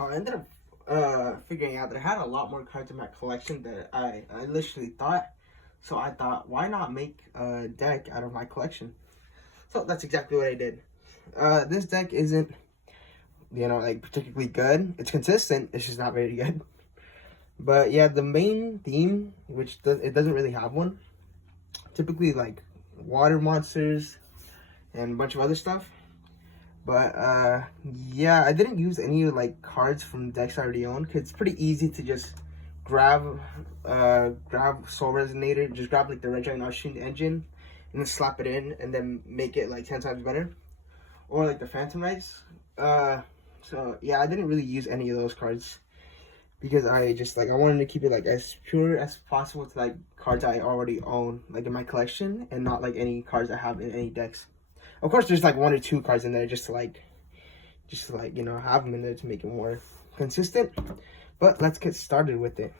So I ended up figuring out that I had a lot more cards in my collection than I initially thought. So I thought, why not make a deck out of my collection? So that's exactly what I did. This deck isn't, like particularly good. It's consistent. It's just not very good. But yeah, the main theme, it doesn't really have one. Typically like water monsters and a bunch of other stuff. But yeah, I didn't use any like cards from decks I already own, because it's pretty easy to just grab Soul Resonator, just grab like the Red Giant Archfiend engine and then slap it in and then make it like 10 times better. Or like the Phantom Knights. So yeah, I didn't really use any of those cards because I wanted to keep it like as pure as possible to like cards I already own like in my collection, and not like any cards I have in any decks. Of course, there's like 1 or 2 cards in there just to have them in there to make it more consistent. But let's get started with it.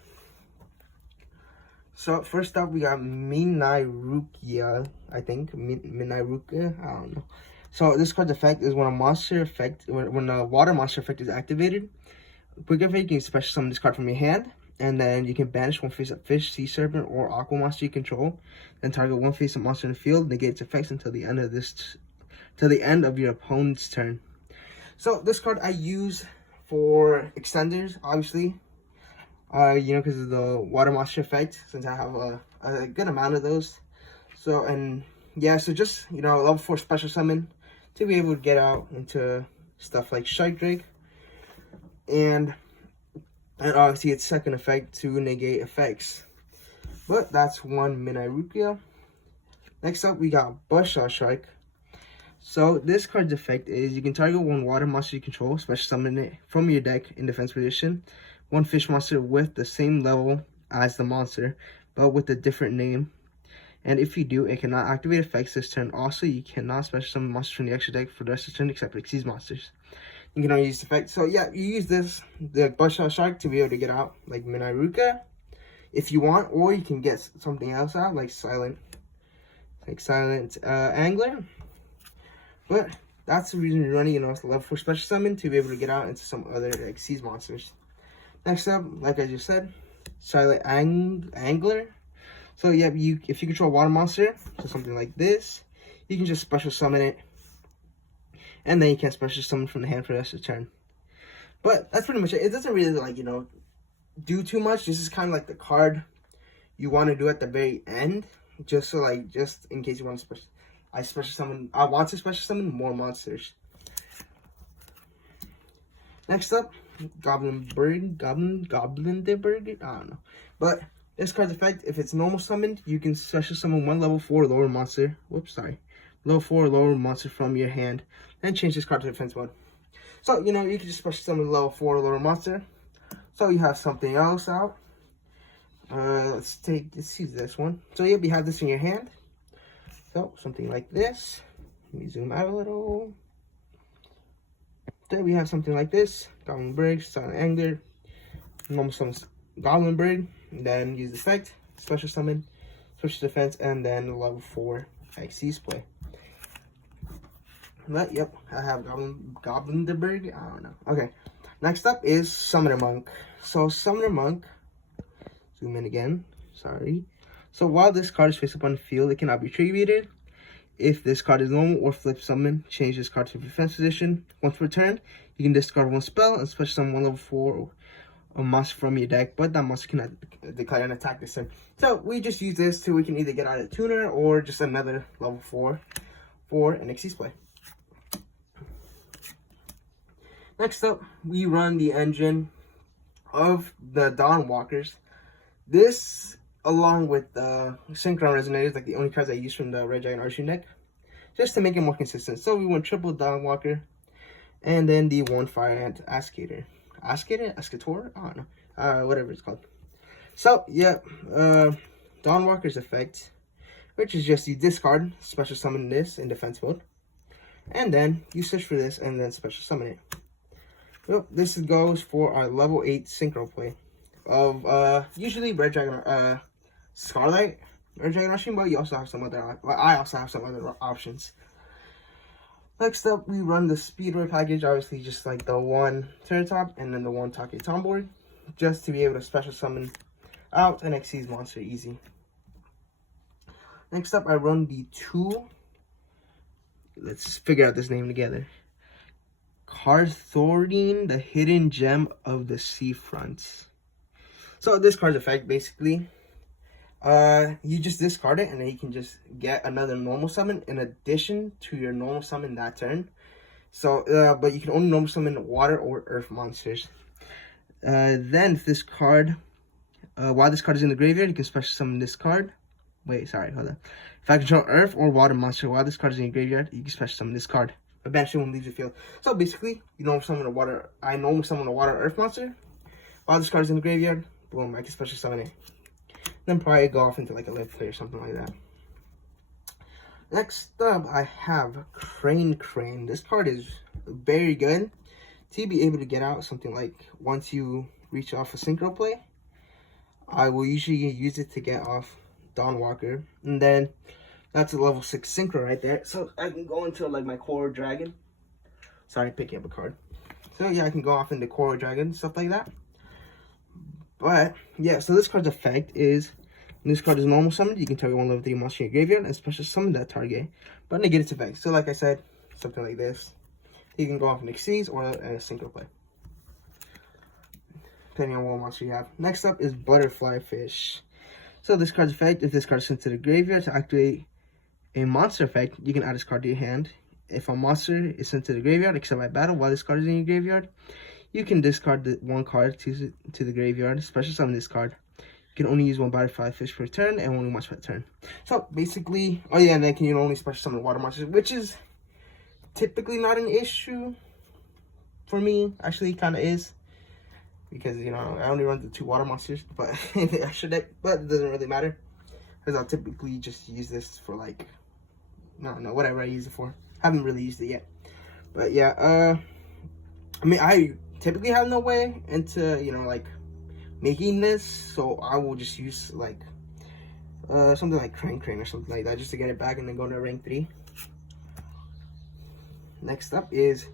So first up, we got Minairukia, I think. Minairukia, I don't know. So this card's effect is when a water monster effect is activated, quick effect, you can special summon this card from your hand, and then you can banish one face-up fish, sea serpent, or aqua monster you control. Then target one face-up monster in the field, negate its effects until the end of your opponent's turn. So this card I use for extenders, obviously. Because of the water monster effect, since I have a good amount of those. So just level 4 special summon to be able to get out into stuff like Strike Drake, and obviously its second effect to negate effects. But that's one Minairukia. Next up, we got Buzzsaw Shark. So this card's effect is you can target one water monster you control, special summon it from your deck in defense position, one fish monster with the same level as the monster, but with a different name. And if you do, it cannot activate effects this turn. Also, you cannot special summon monsters from the extra deck for the rest of the turn except Xyz monsters. You can only use the effect. So yeah, you use the Buzzsaw Shark, to be able to get out like Minairukia if you want, or you can get something else out like Silent Angler. But that's the reason you're running, level 4 special summon, to be able to get out into some other Xyz monsters. Next up, like I just said, Silent Angler. So yeah, if you control a water monster, so something like this, you can just special summon it, and then you can special summon from the hand for the rest of the turn. But that's pretty much it. It doesn't really do too much. This is kind of like the card you want to do at the very end, just in case you want to I want to special summon more monsters. Next up, Goblin de Berg, I don't know. But this card's effect, if it's normal summoned, you can special summon one level 4 or lower monster. Level 4 or lower monster from your hand, and change this card to defense mode. So, you can just special summon level 4 or lower monster. So you have something else out. Let's use this one. So you have this in your hand. So something like this. Let me zoom out a little. Then we have something like this. Goblin Berg, Silent Angler, normal summon Goblin Berg, then use the effect, special summon, special defense, and then level 4 Xyz play. But yep, I have Goblin de Berg, I don't know. Okay, next up is Summoner Monk. So Summoner Monk, zoom in again, sorry. So while this card is face up on the field, it cannot be triggered. If this card is normal or flip summon, change this card to defense position. Once per turn, you can discard one spell and special summon one level 4 a monster from your deck, but that monster cannot declare an attack this turn. So we just use this we can either get out a tuner or just another level 4 for an Xyz play. Next up, we run the engine of the Dawnwalkers. This, along with the Synchron Resonators, like the only cards I use from the Red Giant Archfiend deck, just to make it more consistent. So we went triple Dawnwalker, and then the 1 Fire Ant Ascator, I don't know, whatever it's called. So yeah, Dawnwalker's effect, which is just you discard, special summon this in defense mode, and then you search for this and then special summon it. Well, this goes for our level 8 synchro play of usually Red Dragon, Scarlet, Red Dragon Rushing, but you also have some other. I also have some other options. Next up, we run the Speedway package, obviously just like the one Ceratop and then the one Take Tomboy, just to be able to special summon out and Xyz monster easy. Next up, I run the two, let's figure out this name together, Carthorine, the Hidden Gem of the Seafronts. So this card's effect, basically, you just discard it and then you can just get another normal summon in addition to your normal summon that turn. So but you can only normal summon water or earth monsters. Then if this card, while this card is in the graveyard, you can special summon this card. Wait, sorry, hold on. If I control earth or water monster while this card is in your graveyard, you can special summon this card. But banish it when it leaves the field. So basically, you normal summon a water, I normal summon a water earth monster while this card is in the graveyard. Boom, I can special summon it. Then probably go off into like a live play or something like that. Next up, I have Crane. This card is very good to be able to get out something like once you reach off a synchro play. I will usually use it to get off Dawnwalker, and then that's a level 6 synchro right there. So I can go into like my Core Dragon. Sorry, picking up a card. So yeah, I can go off into Core Dragon, stuff like that. But yeah, so this card's effect is, when this card is normal summoned, you can target one level 3 monster in your graveyard and special summon that target, but negate its effect. So like I said, something like this. You can go off an Xyz or a synchro play, depending on what monster you have. Next up is Butterfly Fish. So this card's effect, if this card is sent to the graveyard to activate a monster effect, you can add this card to your hand. If a monster is sent to the graveyard except by battle while this card is in your graveyard, you can discard the one card to the graveyard, special summon this card. You can only use one Butterfly Fish per turn and only once per turn. So basically, oh yeah, and then you can only special summon water monsters, which is typically not an issue for me. Actually, kind of is, because you know I only run the 2 water monsters, but in the extra deck, but it doesn't really matter because I'll typically just use this for like, no, whatever I use it for. Haven't really used it yet, but yeah, I mean, I typically have no way into, you know, like making this, so I will just use like something like Crane or something like that just to get it back and then go into rank 3. Next up is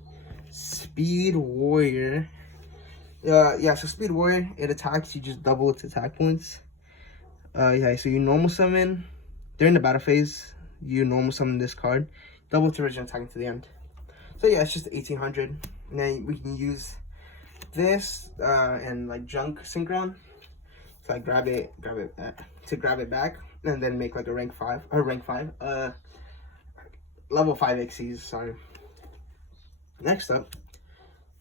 Speed Warrior. Yeah, so Speed Warrior, it attacks, you just double its attack points. Yeah, so you normal summon during the battle phase, you normal summon this card, double its original attack to the end. So yeah, it's just 1800. And then we can use this and like Junk Synchron. So I grab it to grab it back, and then make like a level 5 Xyz, sorry. Next up,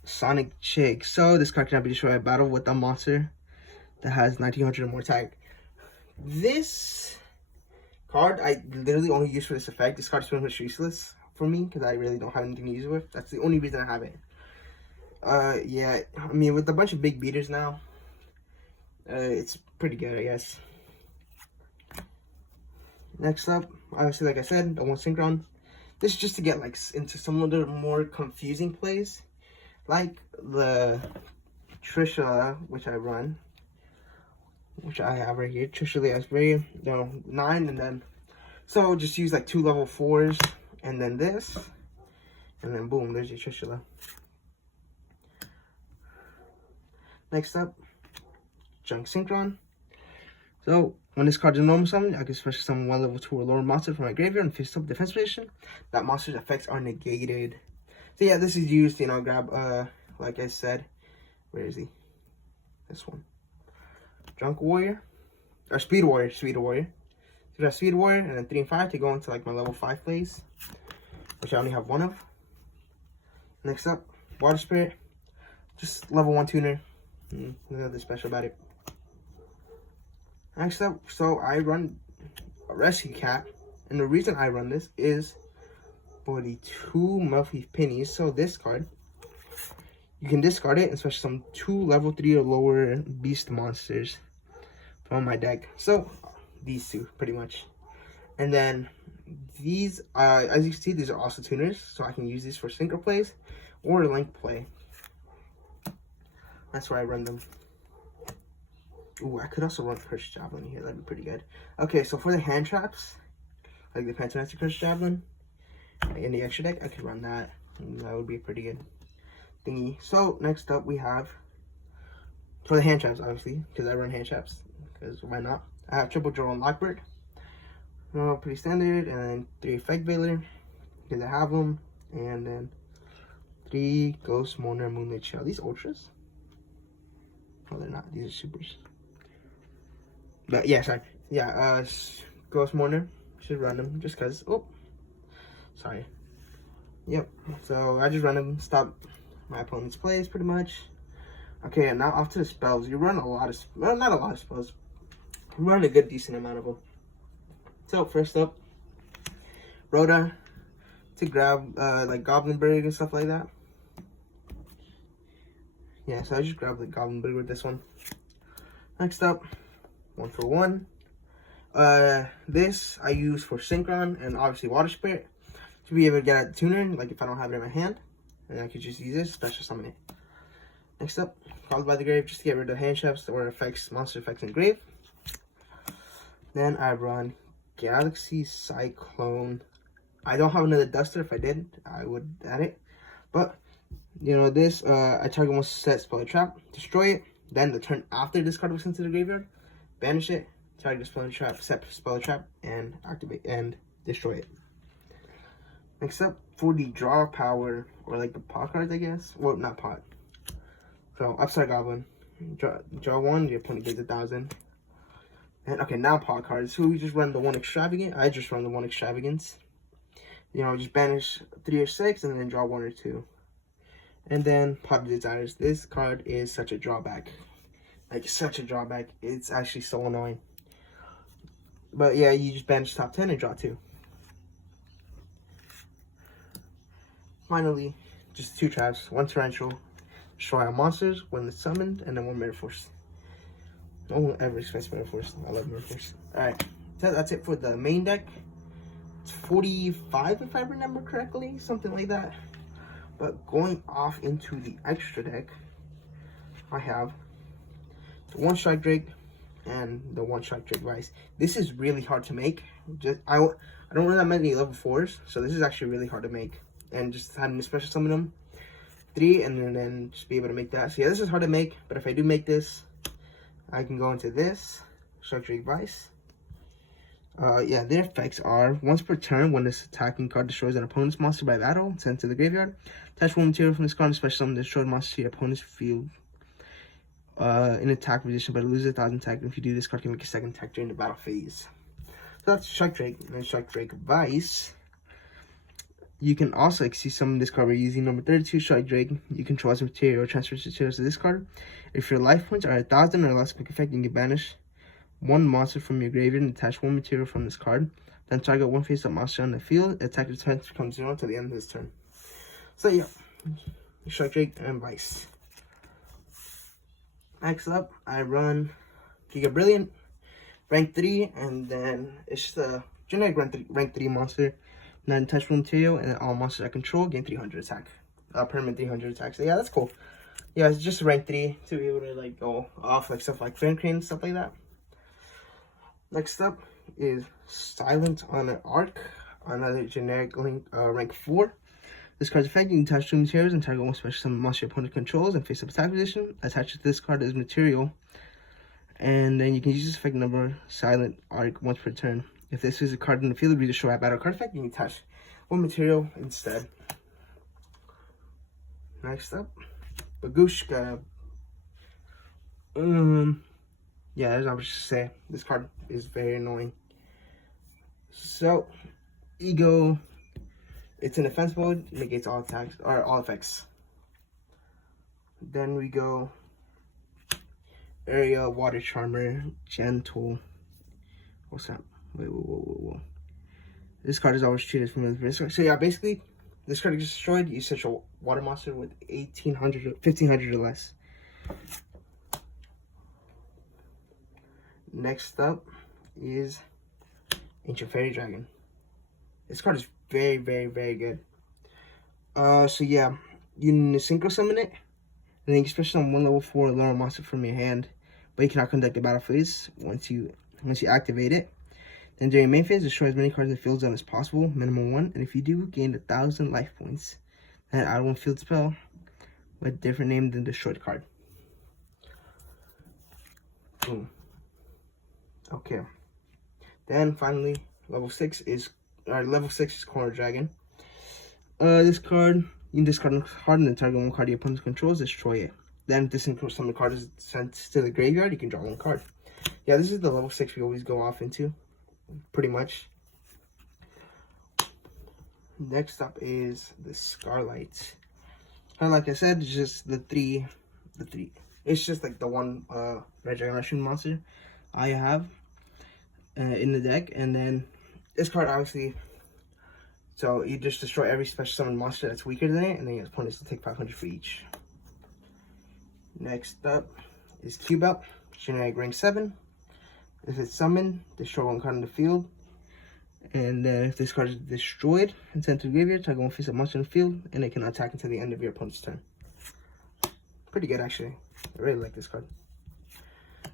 Sonic Chick. So this card cannot be destroyed by battle with a monster that has 1900 or more attack. This card I literally only use for this effect. This card is pretty much useless for me because I really don't have anything to use it with. That's the only reason I have it. Yeah, I mean, with a bunch of big beaters now, it's pretty good, I guess. Next up, obviously, like I said, the one Synchron. This is just to get like into some of the more confusing plays, like the Trisha, which I run, which I have right here. Trisha the X-Ray, 9, and then so just use like 2 level 4s, and then this, and then boom, there's your Trishula. Next up, Junk Synchron. So when this card is normal summon, I can special summon one level 2 or lower monster from my graveyard and face up defense position. That monster's effects are negated. So yeah, this is used, you know, grab like I said, where is he? This one. Junk Warrior. Or Speed Warrior. So that's Speed Warrior, and then 3 and 5 to go into like my level 5 plays, which I only have 1 of. Next up, Water Spirit. Just level 1 tuner. Nothing special about it. Next up, so I run a Rescue Cat, and the reason I run this is for the 2 Melffy Pennies. So this card, you can discard it and special summon 2 level 3 or lower beast monsters from my deck. So these 2 pretty much, and then these, as you can see, these are also tuners, so I can use these for synchro plays or link play. That's where I run them. Ooh, I could also run Cursed Javelin here. That'd be pretty good. Okay, so for the hand traps, like the Pantanaster Cursed Javelin, in the extra deck, I could run that. And that would be a pretty good thingy. So next up we have, for the hand traps, obviously, because I run hand traps, because why not? I have triple Joel and Lockbird. Pretty standard, and then 3 Effect Veiler, because I have them, and then 3 Ghost Mourner Moonlit Shell. These ultras? Oh, they're not. These are supers. But yeah, sorry. Yeah, Ghost Mourner. Should run them just because. Oh, sorry. Yep. So I just run them, stop my opponent's plays pretty much. Okay, and now off to the spells. You run a lot of, well, not a lot of spells. You run a good, decent amount of them. So first up, Rhoda to grab like Goblinberg and stuff like that. Yeah, so I just grabbed the Goblinberg with this one. Next up, 1 for 1. This I use for Synchron and obviously Water Spirit to be able to get a tuner, like if I don't have it in my hand, and I could just use this, special summon it. Next up, Called by the Grave, just to get rid of hand traps or effects, monster effects in grave. Then I run Galaxy Cyclone. I don't have another Duster. If I did, I would add it. But, you know, this, I target one set spell a trap, destroy it. Then the turn after this card was sent to the graveyard, banish it, target a spell a trap, set spell a trap, and activate and destroy it. Next up, for the draw power, or like the pot cards, I guess. Well, not pot. So, Upside Goblin. Draw 1, your opponent gets 1,000. And okay, now pot cards. So we just run the 1 Extravagant. I just run the 1 Extravagance. You know, just banish 3 or 6 and then draw 1 or 2. And then Pot of Desires. This card is such a drawback. Like, such a drawback. It's actually so annoying. But yeah, you just banish top 10 and draw 2. Finally, just 2 traps. 1 Torrential. Destroy all monsters when it's summoned. And then 1 Mirror Force. No one ever expects Mirror Force. I love Mirror Force. Alright, so that's it for the main deck. It's 45 if I remember correctly. Something like that. But going off into the extra deck, I have the 1 Strike Drake and the 1 Strike Drake Vice. This is really hard to make. I don't run that many level 4s, so this is actually really hard to make. And just having to special summon them 3 and then just be able to make that. So yeah, this is hard to make, but if I do make this, I can go into this Strike Drake Vice. Yeah, their effects are once per turn, when this attacking card destroys an opponent's monster by battle, sent to the graveyard. Attach 1 material from this card, special summon the destroyed monster to your opponent's field in attack position, but it loses 1,000 attack. If you do, this card can make a 2nd attack during the battle phase. So that's Strike Drake. And then Strike Drake Vice. You can also see summon this card by using number 32 Strike Drake. You control as a material or transfer materials to this card. If your life points are 1,000 or less, quick effect, you can banish 1 monster from your graveyard and attach 1 material from this card. Then target 1 face-up monster on the field. Attack return becomes 0 until the end of this turn. So yeah, Strike Drake and Vice. Next up, I run Giga Brilliant, rank 3, and then it's just a generic rank 3 monster. And then touch 1 material, and then all monsters I control gain 300 attack. Permanent 300 attack. So yeah, that's cool. Yeah, it's just rank 3 to be able to like go off like stuff like Fan Crane and stuff like that. Next up is Silent on an Arc, another generic link, rank 4. This card's effect, you can touch 2 materials and target 1 special summon monster your opponent controls and face up attack position. Attach to this card as material, and then you can use this effect number Silent Arc once per turn. If this is a card in the field, we destroy a battle card effect, you can touch 1 material instead. Next up, Bagushka. Yeah, as I was just saying, this card is very annoying. So, Ego, it's in defense mode, negates all attacks, or all effects. Then we go Area, Water Charmer, Gentle. What's that? Wait, whoa. This card is always treated from the risk. So yeah, basically, this card is destroyed. You set your water monster with 1,500 or less. Next up is Ancient Fairy Dragon. This card is very, very, very good. So yeah, you synchro summon it, and then you can special summon 1 level 4 lower monster from your hand, but you cannot conduct a battle phase once you activate it. Then during main phase, destroy as many cards in the field zone as possible, minimum 1. And if you do, gain 1,000 life points. Then add 1 field spell with a different name than destroyed card. Boom. Okay. Then finally, level 6 is Corner Dragon. This card, you can discard a card and then target 1 card your opponent controls, destroy it. Then if this summon card is sent to the graveyard, you can draw 1 card. Yeah, this is the level 6 we always go off into, pretty much. Next up is the Scarlight. And like I said, it's just the three. It's just like the one Red Dragon Russian monster I have in the deck, and then this card obviously. So you just destroy every special summon monster that's weaker than it, and then your opponents will take 500 for each. Next up is Cubelt, generic rank 7. If it's summoned, destroy 1 card in the field. And if this card is destroyed and sent to the graveyard, target 1 face up monster in the field, and it can attack until the end of your opponent's turn. Pretty good, actually. I really like this card.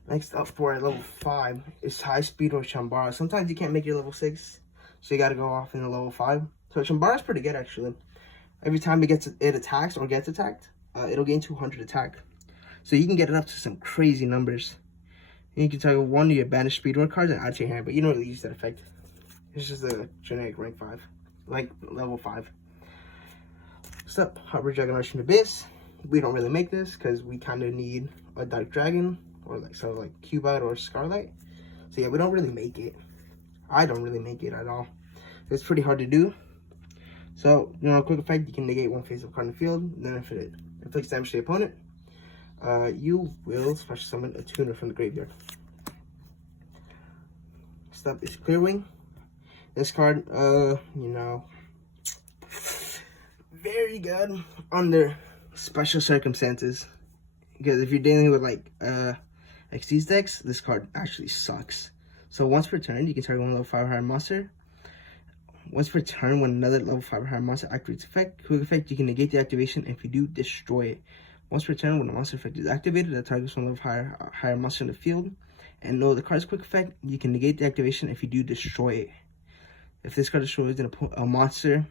Next up for level 5 is High Speed or Chambara. Sometimes you can't make your level 6, so you gotta go off in a level 5. So Chambara is pretty good, actually. Every time it attacks or gets attacked, it'll gain 200 attack. So you can get it up to some crazy numbers. And you can target 1 of your banished speedrun cards and add to your hand, but you don't really use that effect. It's just a generic rank 5, like level 5. Next up, Hybrid Dragon Russian Abyss. We don't really make this because we kind of need a Dark Dragon or like sort of like Cubite or Scarlet. So yeah, we don't really make it. I don't really make it at all. It's pretty hard to do. So, you know, quick effect, you can negate 1 face-up card in the field. Then if it inflicts damage to the opponent, you will special summon a tuner from the graveyard. Next up is Clearwing. This card, you know, very good under special circumstances. Because if you're dealing with like XD's decks, this card actually sucks. So once per turn, you can target 1 level 5 or higher monster. Once per turn, when another level 5 or higher monster activates quick effect, you can negate the activation, and if you do, destroy it. Once per turn, when a monster effect is activated, that targets 1 level higher monster in the field, and know the card's quick effect, you can negate the activation. If you do, destroy it. If this card destroys a monster,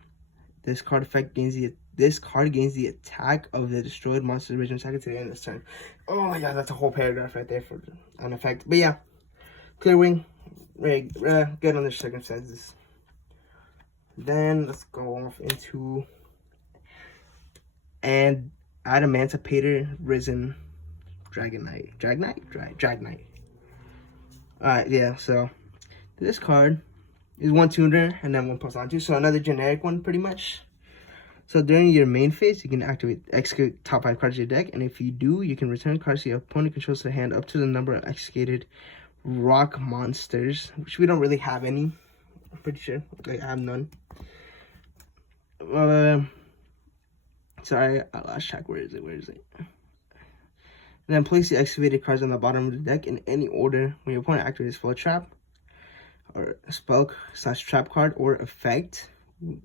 this card gains the attack of the destroyed monster's original attack until the end of this turn. Oh my god, that's a whole paragraph right there for an effect. But yeah, Clearwing, very good under circumstances. Then let's go off into Adamantipator Risen Dragonite. Dragonite. Alright, yeah, so this card is 1 tuner and then 1 plus onto, so another generic one pretty much. So during your main phase, you can execute top 5 cards of your deck, and if you do, you can return cards your opponent controls to the hand up to the number of executed rock monsters, which we don't really have any. I'm pretty sure. Like, I have none. Sorry, I lost track. Where is it? And then place the excavated cards on the bottom of the deck in any order. When your opponent activates spell trap or spell/trap card or effect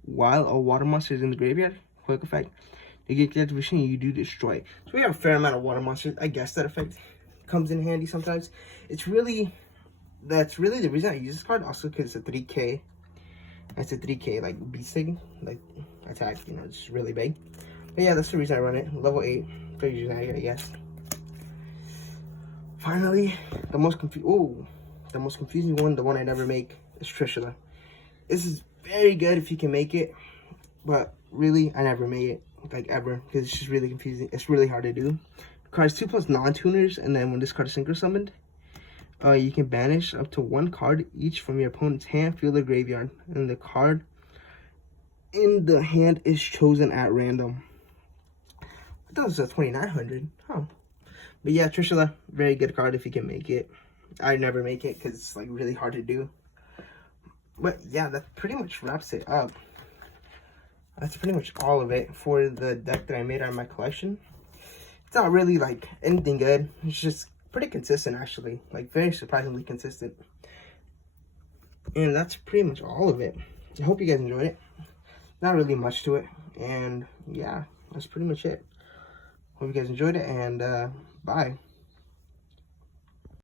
while a water monster is in the graveyard, quick effect, you get the activation, you do destroy. So we have a fair amount of water monsters. I guess that effect comes in handy sometimes. That's really the reason I use this card. Also because it's a 3K. It's a 3K like beast thing, like attack. You know, it's really big. But yeah, that's the reason I run it. Level 8, pretty generic, I guess. Finally, the most confusing one, the one I never make, is Trishula. This is very good if you can make it, but really, I never made it, like ever, because it's just really confusing. It's really hard to do. The card is 2 plus non-tuners, and then when this card is synchro summoned, you can banish up to 1 card each from your opponent's hand, field, or graveyard, and the card in the hand is chosen at random. I thought it was a 2900. Huh. But yeah, Trishula, very good card if you can make it. I never make it because it's like really hard to do. But yeah, that pretty much wraps it up. That's pretty much all of it for the deck that I made out of my collection. It's not really like anything good. It's just pretty consistent actually. Like very surprisingly consistent. And that's pretty much all of it. I hope you guys enjoyed it. Not really much to it. And yeah, that's pretty much it. Hope you guys enjoyed it, and bye.